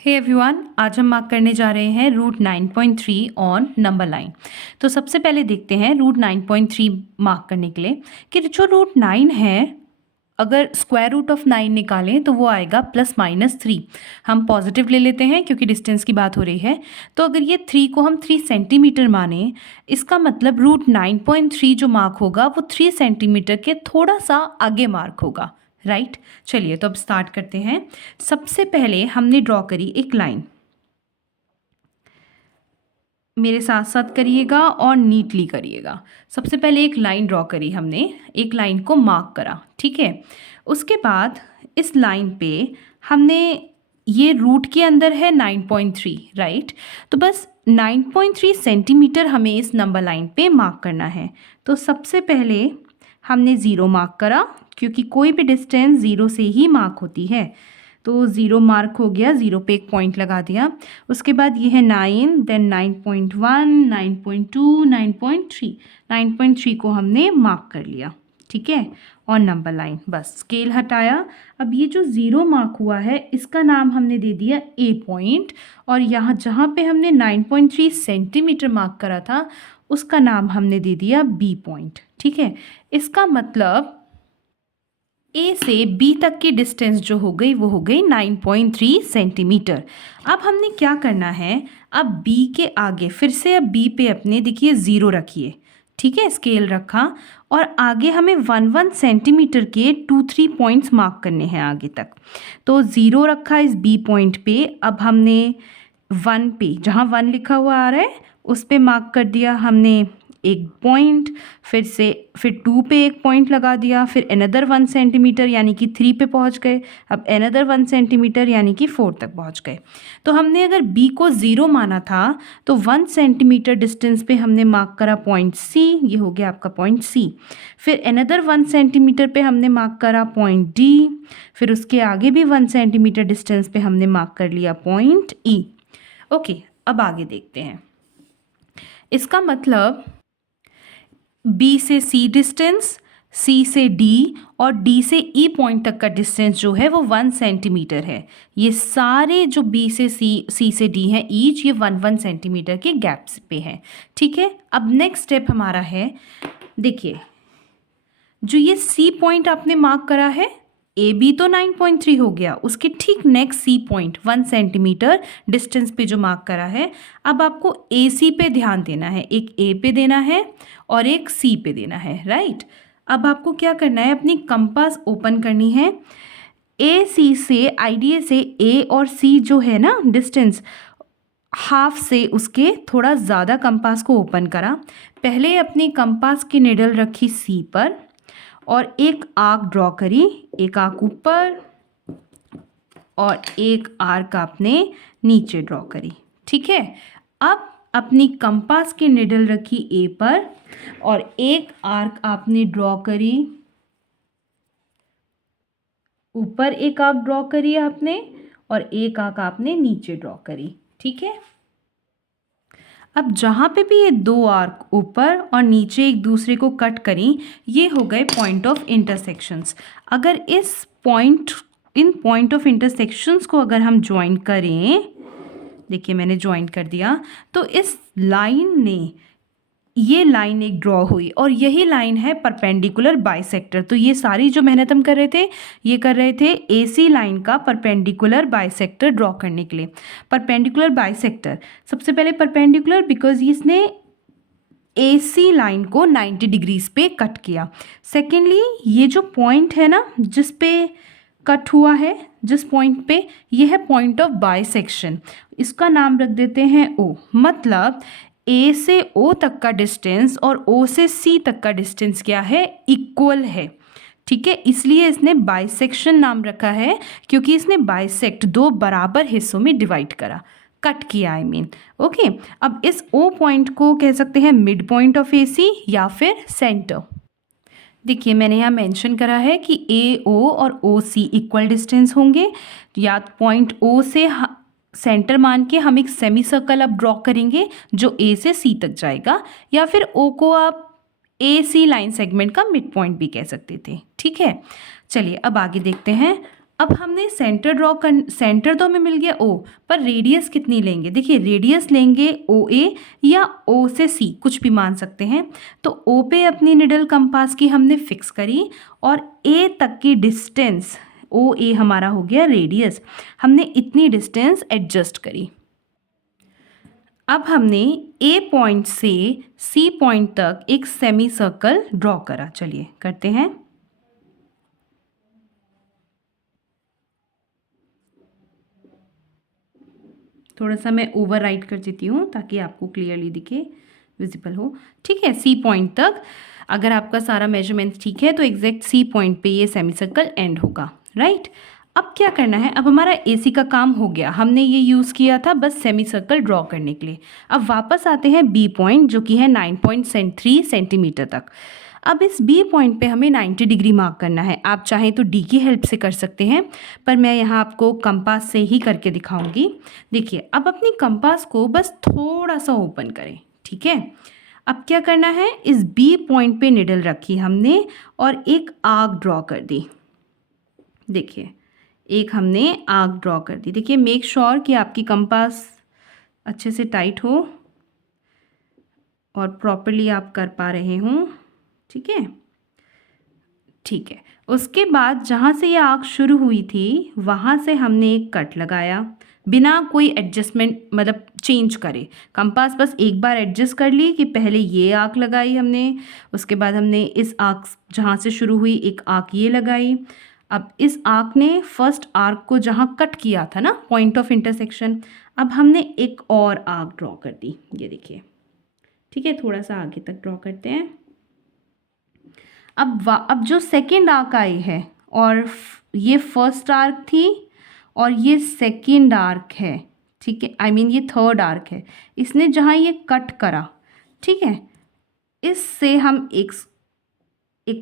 Hey everyone, आज हम mark करने जा रहे हैं रूट 9.3 ऑन नंबर लाइन। तो सबसे पहले देखते हैं रूट 9.3 मार्क करने के लिए कि जो रूट 9 है, अगर स्क्वायर रूट ऑफ 9 निकालें तो वो आएगा +-3। हम पॉजिटिव ले लेते हैं क्योंकि डिस्टेंस की बात हो रही है। तो अगर ये 3 को हम 3 सेंटीमीटर माने, इसका मतलब रूट 9.3 जो मार्क होगा वो 3 सेंटीमीटर के थोड़ा सा आगे मार्क होगा, राइट। चलिए तो अब स्टार्ट करते हैं। सबसे पहले हमने ड्रॉ करी एक लाइन, मेरे साथ साथ करिएगा और नीटली करिएगा। सबसे पहले एक लाइन ड्रॉ करी हमने, एक लाइन को मार्क करा, ठीक है। उसके बाद इस लाइन पे हमने ये रूट के अंदर है 9.3, राइट। तो बस 9.3 सेंटीमीटर हमें इस नंबर लाइन पे मार्क करना है। तो सबसे पहले हमने ज़ीरो मार्क करा, क्योंकि कोई भी डिस्टेंस ज़ीरो से ही मार्क होती है। तो ज़ीरो मार्क हो गया, ज़ीरो पे एक पॉइंट लगा दिया। उसके बाद ये है 9, देन 9.1, 9.2, 9.3। 9.3 को हमने मार्क कर लिया, ठीक है। और नंबर लाइन, बस स्केल हटाया। अब ये जो ज़ीरो मार्क हुआ है इसका नाम हमने दे दिया ए पॉइंट, और यहाँ जहाँ पे हमने 9.3 सेंटीमीटर मार्क करा था उसका नाम हमने दे दिया बी पॉइंट, ठीक है। इसका मतलब ए से बी तक की डिस्टेंस जो हो गई वो हो गई 9.3 सेंटीमीटर। अब हमने क्या करना है, अब बी के आगे फिर से अब बी पे अपने देखिए ज़ीरो रखिए, ठीक है, स्केल रखा। और आगे हमें 1 सेंटीमीटर के 2-3 पॉइंट्स मार्क करने हैं आगे तक। तो ज़ीरो रखा इस बी पॉइंट पे। अब हमने 1 पे, जहाँ 1 लिखा हुआ आ रहा है उस पे मार्क कर दिया हमने एक पॉइंट। फिर 2 पे एक पॉइंट लगा दिया, फिर अनदर 1 सेंटीमीटर यानी कि 3 पे पहुंच गए। अब अनदर 1 सेंटीमीटर यानी कि 4 तक पहुंच गए। तो हमने अगर बी को ज़ीरो माना था तो 1 सेंटीमीटर डिस्टेंस पे हमने मार्क करा पॉइंट सी, ये हो गया आपका पॉइंट सी। फिर अनदर 1 सेंटीमीटर पे हमने मार्क करा पॉइंट डी। फिर उसके आगे भी 1 सेंटीमीटर डिस्टेंस पे हमने मार्क कर लिया पॉइंट ई। ओके, अब आगे देखते हैं। इसका मतलब बी से सी डिस्टेंस, सी से डी और डी से ई पॉइंट तक का डिस्टेंस जो है वो 1 सेंटीमीटर है। ये सारे जो बी से सी से डी हैं ईच, ये 1-1 सेंटीमीटर के गैप्स पे हैं, ठीक है। अब नेक्स्ट स्टेप हमारा है, देखिए जो ये सी पॉइंट आपने मार्क करा है, ए बी तो 9.3 हो गया, उसके ठीक next C point 1 centimetre distance पे जो मार्क करा है। अब आपको ए सी पे ध्यान देना है, एक ए पे देना है और एक सी पे देना है, राइट। अब आपको क्या करना है, अपनी कंपास ओपन करनी है। ए सी से आईडीए से ए और सी जो है ना डिस्टेंस, हाफ से उसके थोड़ा ज़्यादा कंपास को ओपन करा। पहले अपनी कंपास की निडल रखी सी पर और एक आर्क ड्रॉ करी, एक आर्क ऊपर और एक आर्क आपने नीचे ड्रॉ करी, ठीक है। अब अपनी कंपास की निडल रखी ए पर और एक आर्क आपने ड्रॉ करी ऊपर, एक आर्क ड्रॉ करी आपने और एक आर्क आपने नीचे ड्रॉ करी, ठीक है। अब जहाँ पे भी ये दो आर्क ऊपर और नीचे एक दूसरे को कट करें, ये हो गए पॉइंट ऑफ इंटरसेक्शंस। अगर इन पॉइंट ऑफ इंटरसेक्शंस को अगर हम ज्वाइन करें, देखिए मैंने ज्वाइन कर दिया, तो इस लाइन ने, ये लाइन एक ड्रॉ हुई और यही लाइन है परपेंडिकुलर बाइसेक्टर। तो ये सारी जो मेहनत हम कर रहे थे, ये कर रहे थे एसी लाइन का परपेंडिकुलर बाइसेक्टर ड्रॉ करने के लिए। परपेंडिकुलर बाइसेक्टर, सबसे पहले परपेंडिकुलर बिकॉज इसने एसी लाइन को 90 डिग्रीज पे कट किया। सेकेंडली ये जो पॉइंट है ना जिस पे कट हुआ है, जिस पॉइंट पे, ये है पॉइंट ऑफ बाइसेक्शन, इसका नाम रख देते हैं ओ। मतलब ए से ओ तक का डिस्टेंस और ओ से सी तक का डिस्टेंस क्या है, इक्वल है, ठीक है। इसलिए इसने बाइसेक्शन नाम रखा है, क्योंकि इसने बाइसेक्ट, दो बराबर हिस्सों में डिवाइड करा, कट किया, आई मीन, ओके। अब इस ओ पॉइंट को कह सकते हैं मिड पॉइंट ऑफ ए सी या फिर सेंटर। देखिए मैंने यहाँ मेंशन करा है कि ए ओ और ओ सी इक्वल डिस्टेंस होंगे, या पॉइंट ओ से सेंटर मान के हम एक सेमी सर्कल अब ड्रॉ करेंगे जो ए से सी तक जाएगा, या फिर ओ को आप ए सी लाइन सेगमेंट का मिड पॉइंट भी कह सकते थे, ठीक है। चलिए अब आगे देखते हैं। अब हमने सेंटर तो हमें मिल गया ओ, पर रेडियस कितनी लेंगे? देखिए रेडियस लेंगे ओ ए या ओ से सी, कुछ भी मान सकते हैं। तो ओ पे अपनी निडल कंपास की हमने फिक्स करी और ए तक की डिस्टेंस, ओ ए हमारा हो गया रेडियस, हमने इतनी डिस्टेंस एडजस्ट करी। अब हमने ए पॉइंट से सी पॉइंट तक एक सेमी सर्कल ड्रॉ करा। चलिए करते हैं। थोड़ा सा मैं ओवर राइट कर देती हूँ ताकि आपको क्लियरली दिखे, विजिबल हो। ठीक है, सी पॉइंट तक अगर आपका सारा मेजरमेंट ठीक है तो एग्जैक्ट सी पॉइंट पे ये सेमी सर्कल एंड होगा, राइट। अब क्या करना है, अब हमारा एसी का काम हो गया, हमने ये यूज़ किया था बस सेमी सर्कल ड्रॉ करने के लिए। अब वापस आते हैं बी पॉइंट जो कि है 9.3 सेंटीमीटर तक। अब इस बी पॉइंट पे हमें 90 डिग्री मार्क करना है। आप चाहें तो डी की हेल्प से कर सकते हैं, पर मैं यहाँ आपको कंपास से ही करके दिखाऊंगी। देखिए अब अपनी कंपास को बस थोड़ा सा ओपन करें, ठीक है। अब क्या करना है, इस बी पॉइंट पे निडल रखी हमने और एक आर्क ड्रॉ कर दी। देखिए एक हमने आर्क ड्रॉ कर दी। देखिए मेक श्योर कि आपकी कंपास अच्छे से टाइट हो और प्रॉपरली आप कर पा रहे हों, ठीक है। ठीक है, उसके बाद जहाँ से ये आर्क शुरू हुई थी वहाँ से हमने एक कट लगाया बिना कोई एडजस्टमेंट मतलब चेंज करे। कंपास बस एक बार एडजस्ट कर ली कि पहले ये आर्क लगाई हमने, उसके बाद हमने इस आर्क जहाँ से शुरू हुई एक आर्क ये लगाई। अब इस आर्क ने फर्स्ट आर्क को जहाँ कट किया था ना, पॉइंट ऑफ इंटरसेक्शन, अब हमने एक और आर्क ड्रॉ कर दी। ये देखिए, ठीक है, थोड़ा सा आगे तक ड्रॉ करते हैं। अब जो सेकेंड आर्क आई है और ये फर्स्ट आर्क थी और ये सेकेंड आर्क है, ठीक है, आई मीन ये थर्ड आर्क है। इसने जहाँ ये कट करा, ठीक है, इससे हम एक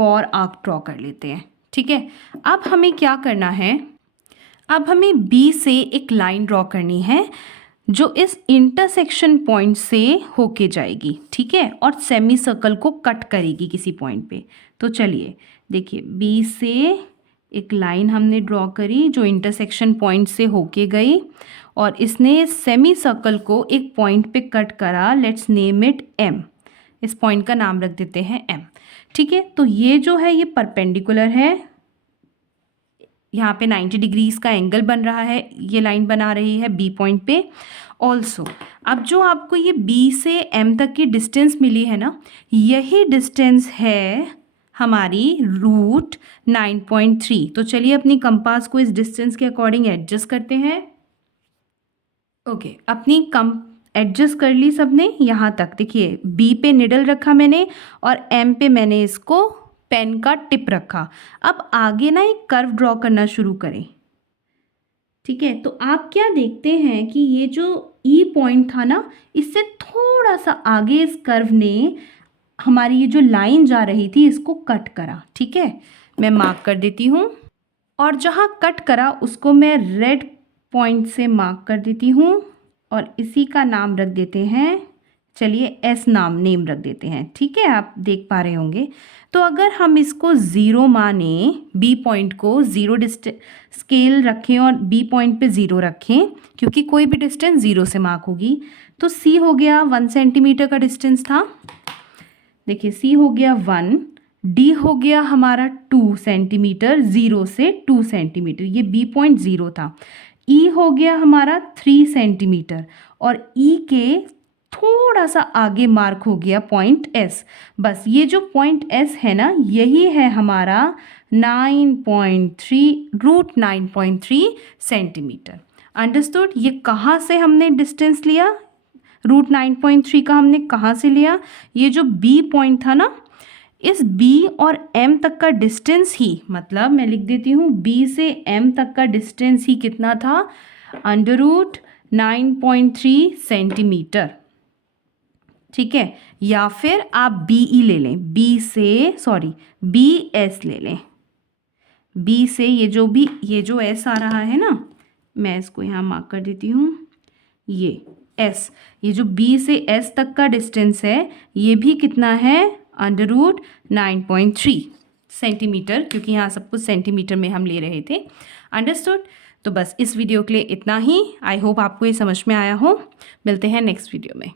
और आर्क ड्रॉ कर लेते हैं, ठीक है। अब हमें क्या करना है, अब हमें बी से एक लाइन ड्रॉ करनी है जो इस इंटरसेक्शन पॉइंट से होके जाएगी, ठीक है, और सेमी सर्कल को कट करेगी किसी पॉइंट पे। तो चलिए देखिए, बी से एक लाइन हमने ड्रॉ करी जो इंटरसेक्शन पॉइंट से होके गई और इसने सेमी सर्कल को एक पॉइंट पे कट करा। लेट्स नेम इट एम, इस पॉइंट का नाम रख देते हैं एम, ठीक है। तो ये जो है ये परपेंडिकुलर है, यहाँ पे 90 डिग्रीज का एंगल बन रहा है, ये लाइन बना रही है बी पॉइंट पे ऑल्सो। अब जो आपको ये बी से एम तक की डिस्टेंस मिली है ना, यही डिस्टेंस है हमारी रूट 9.3। तो चलिए अपनी कंपास को इस डिस्टेंस के अकॉर्डिंग एडजस्ट करते हैं। ओके, अपनी एडजस्ट कर ली सबने यहाँ तक। देखिए बी पे निडल रखा मैंने और एम पे मैंने इसको पेन का टिप रखा। अब आगे ना एक कर्व ड्रॉ करना शुरू करें, ठीक है। तो आप क्या देखते हैं कि ये जो ई पॉइंट था ना, इससे थोड़ा सा आगे इस कर्व ने हमारी ये जो लाइन जा रही थी इसको कट करा, ठीक है। मैं मार्क कर देती हूँ और जहाँ कट करा उसको मैं रेड पॉइंट से मार्क कर देती हूँ और इसी का नाम रख देते हैं, चलिए एस नेम रख देते हैं, ठीक है। आप देख पा रहे होंगे। तो अगर हम इसको ज़ीरो माने, बी पॉइंट को ज़ीरो स्केल रखें और बी पॉइंट पे ज़ीरो रखें क्योंकि कोई भी डिस्टेंस ज़ीरो से मार्क होगी, तो सी हो गया 1 सेंटीमीटर का डिस्टेंस था। देखिए सी हो गया 1, डी हो गया हमारा 2 सेंटीमीटर, 0 से 2 सेंटीमीटर, ये बी पॉइंट ज़ीरो था। ई हो गया हमारा 3 सेंटीमीटर और ई के थोड़ा सा आगे मार्क हो गया पॉइंट एस। बस ये जो पॉइंट एस है ना, यही है हमारा 9.3 सेंटीमीटर। अंडरस्टूड। ये कहाँ से हमने डिस्टेंस लिया, रूट 9.3 का हमने कहाँ से लिया, ये जो बी पॉइंट था ना, इस बी और एम तक का डिस्टेंस ही, मतलब मैं लिख देती हूँ बी से एम तक का डिस्टेंस ही कितना था, अंडर रूट 9.3 सेंटीमीटर, ठीक है। या फिर आप बी ई ले लें, बी एस ले लें। बी से ये जो एस आ रहा है ना, मैं इसको यहाँ मार्क कर देती हूँ, ये एस, ये जो बी से एस तक का डिस्टेंस है ये भी कितना है, अंडर रूट 9.3 सेंटीमीटर, क्योंकि यहाँ सब कुछ सेंटीमीटर में हम ले रहे थे। अंडरस्टूड? तो बस इस वीडियो के लिए इतना ही। आई होप आपको ये समझ में आया हो। मिलते हैं नेक्स्ट वीडियो में।